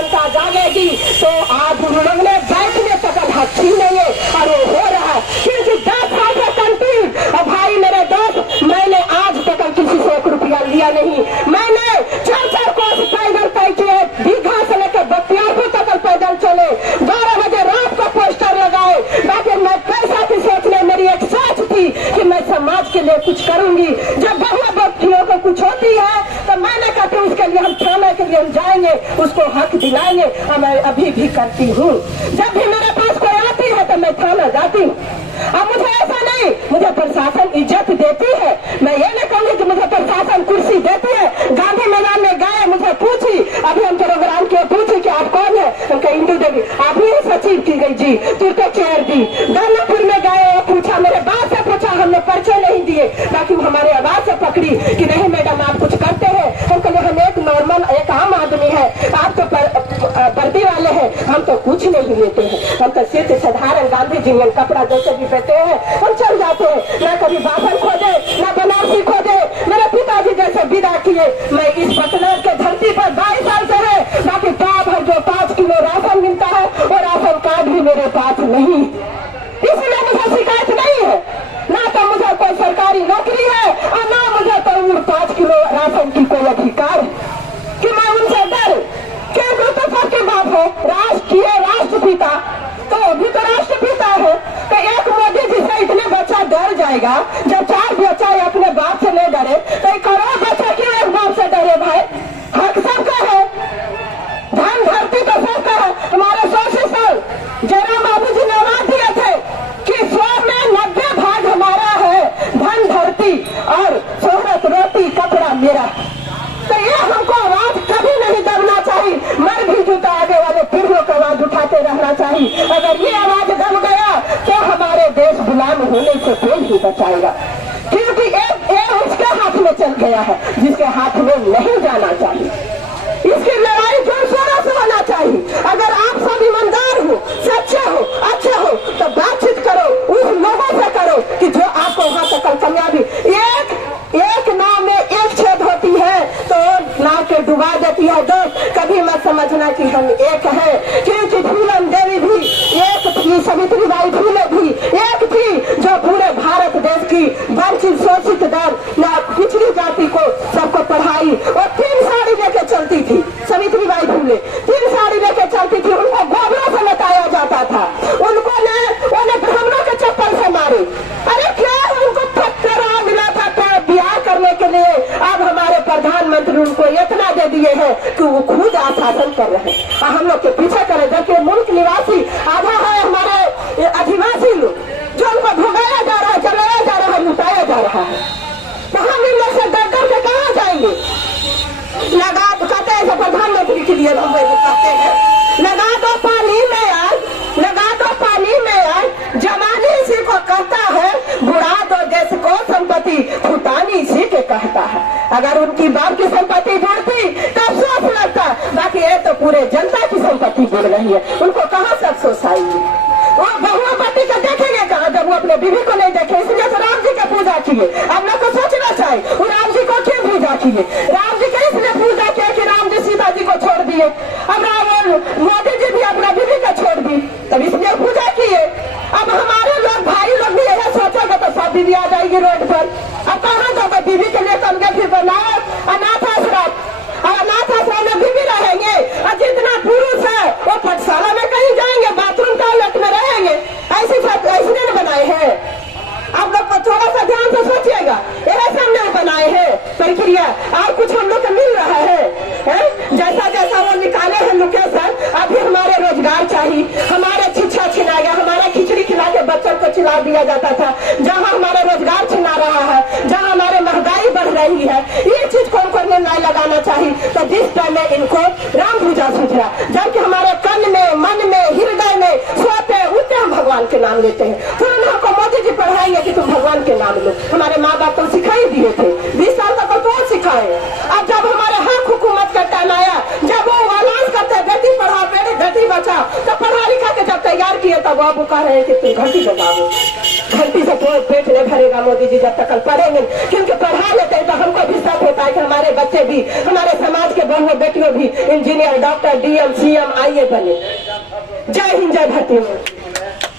जनता जागेगी तो आप लोग ने बैठने तक हक छीनेंगे और वो हो रहा है। क्योंकि 10 साल से कंटिन्यू और भाई मेरे दोस्त, मैंने आज तक किसी से 1 रुपया लिया नहीं। मैंने 4 कोस पैदल तय किए, दीघा से लेकर बख्तियारपुर तक पैदल चले, 12 बजे रात को पोस्टर लगाए। बाकी मैं पैसा की सोचने मेरी एक सोच थी कि मैं समाज के लिए कुछ करूंगी। जब बहुआ बच्चियों को कुछ होती है तो मैंने कहा कि उसके लिए हम थाने के लिए हम जाएंगे, उसको हक दिलाएंगे। और मैं अभी भी करती हूँ। जब भी मेरे पास कोई आती है तो मैं थाना जाती हूँ। अब मुझे ऐसा नहीं, मुझे प्रशासन इज्जत देती है। मैं ये नहीं कहूँगी कि मुझे प्रशासन कुर्सी देती है। गांधी मैदान में गए, मुझे पूछी, अभी हम प्रोग्राम के पूछी कि आप कौन है, उनका इंदू देवी, अभी सचिव की गई जी, तुरंत चेयर दी। दानापुर में गए, पूछा, मेरे बात से पूछा, हमने परिचय नहीं दिए ताकि वो हमारे आवाज से पकड़ी कि नहीं मैडम आप कुछ करते हैं। हम कहते हम एक नॉर्मल एक आम आदमी है, आप तो वर्दी वाले हैं, हम तो कुछ नहीं लेते हैं, हम तो सिर्फ साधारण गांधी जी कपड़ा जैसे भी पहनते हैं हम चल जाते हैं। ना कभी बासन खोजे ना बनारसी खोजे, मेरे पिताजी जैसे विदा किए। मैं इस पटना के धरती पर 22 साल से है, बाकी पाप है जो 5 किलो राशन मिलता है और राशन कार्ड भी मेरे पास नहीं, इसलिए मुझे शिकायत नहीं है। ना तो मुझे कोई सरकारी नौकरी है और ना मुझे तो 5 किलो राशन की कोई अधिकार कि मैं उनसे डर। क्योंकि तो सबके बाप है, राष्ट्रीय राष्ट्रपिता, तो भी तो राष्ट्रपिता है। तो एक मोदी जी से इतने बच्चा डर जाएगा, जब 4 बच्चा अपने बाप से नहीं डरे तो 1 करोड़ बच्चा क्यों एक बाप से डरे भाई? हक सबका है, धन धरती तो सबका है। हमारे 100 साल जयराम बाबू जी ने आवाज दिए थे कि 100 में 90 भाग हमारा है, धन धरती और शोहरत रोटी कपड़ा मेरा। तो ये हमको आवाज कभी नहीं दबना चाहिए, मर भी जूता आगे वाले पीढ़ियों को आवाज उठाते रहना चाहिए। अगर ये आवाज दब गया तो हमारे देश गुलाम होने से कोई नहीं बचाएगा। क्योंकि ये उसके हाथ में चल गया है जिसके हाथ में नहीं जाना चाहिए। इसकी लड़ाई जोर शोरों से होना चाहिए। अगर आप सब ईमानदार हो, सच्चे हो, अच्छे हो तो बातचीत करो, उस लोगों से करो कि जो आपको वहां तक कामयाबी। एक नाव में एक छेद होती है तो नाव के डुबा देती है। दोस्त कभी मत समझना कि हम एक है, क्योंकि फूलन देवी भी एक थी, सावित्री बाई फूले भी एक थी जो पूरे भारत देश की वंचित शोषित दर पिछड़ी जाति को सबको पढ़ाई और 3 साड़ी लेके चलती थी। सावित्री बाई फूले 3 साड़ी लेके चलती थी, उनको गोबरों से लताया जाता था, उनको उन्हें ब्राह्मणों के चप्पल से मारे। अरे क्या उनको पत्थर मिला था बिहार करने के लिए। अब हमारे प्रधानमंत्री उनको इतना दे दिए हैं कि वो खुद आशासन कर रहे हैं और हम लोग के पीछे करे। जबकि मुल्क निवासी आधा है हमारे आदिवासी लोग जो उनको भगाया जा रहा है, जलाया जा रहा है, लुटाया जा रहा है। तो हम इन लोग से डर के कहाँ जाएंगे? लगा कहते हैं प्रधानमंत्री के लिए हम कहते हैं लगा दो पानी में आग, लगा दो पानी में आग, जवानी इसी को कहता है, बुढ़ा दो देश को संपत्ति, फुटानी इसी के कहता है। अगर उनकी बाप की संपत्ति जुड़ती तो अफसोस लगता, बाकी ये तो पूरे जनता की संपत्ति जुड़ रही है, उनको कहाँ से अफसोस आएगी? वो बहुआ पति को देखेंगे कहा जब वो अपने बीवी को नहीं देखे। इसलिए तो राम जी की पूजा किए। हम लोग को सोचना चाहिए वो राम जी को क्यों पूजा किए? राम जी का इसलिए पूजा किया कि राम जी सीता जी को छोड़ दिए, अब मोदी जी भी अपना बीवी को छोड़ दी, तब इसलिए पूजा किए। अब हमारे लोग भाई लोग भी यही सोचेंगे तो सब बीवी आ जाएगी रोड पर। अब कहाँ जाओगे? बीवी के लिए कम फिर बनाओ अनाथ आश्रम, अनाथ आश्रम में बीवी रहेंगे और जितना पुरुष है वो पाठशाला में कहीं जाएंगे, बाथरूम टॉयलेट में रहेंगे। ऐसे नहीं बनाए हैं। आप लोग थोड़ा सा ध्यान से सोचिएगा, ऐसे हमने बनाए हैं प्रक्रिया और कुछ हम लोग को मिल रहा है? जैसा जैसा वो निकाले हैं लोकेशन, अभी हमारे रोजगार चाहिए, हमारे शिक्षा छिना गया, हमारे खिचड़ी खिला के बच्चों को चिल्ला दिया जाता था। जहाँ हमारे रोजगार छिना रहा है, जहाँ हमारे महंगाई बढ़ रही है, ये चीज कौन को नहीं लगाना चाहिए। तो जिस टाइम में इनको राम पूजा सूझा, जबकि हमारे कन में, मन में, हृदय में सोते उठते हम भगवान के नाम लेते हैं। फिर हमको मोदी जी पढ़ाएंगे कि तुम भगवान के नाम लो। हमारे माँ बाप को सिखाई दिए थे, 20 साल तक तो सिखाए। अब जब हमारे हक हुकूमत का टाइम आया, जब वो अनाउंस करते बेटी पढ़ाओ बेटी बचाओ, तो पढ़ा लिखा के जब तैयार किए तब वो कह रहे हैं कि तुम घंटी बजाओ। घंटी से पेट नहीं भरेगा मोदी जी जब तक पढ़ेंगे, क्योंकि पढ़ा लेते हैं तो हमको भी सब बात होता है कि हमारे बच्चे भी, हमारे समाज के बहुओं बेटियों भी इंजीनियर, डॉक्टर, डीएम, सीएम, आईए बने। जय हिंद, जय भारती।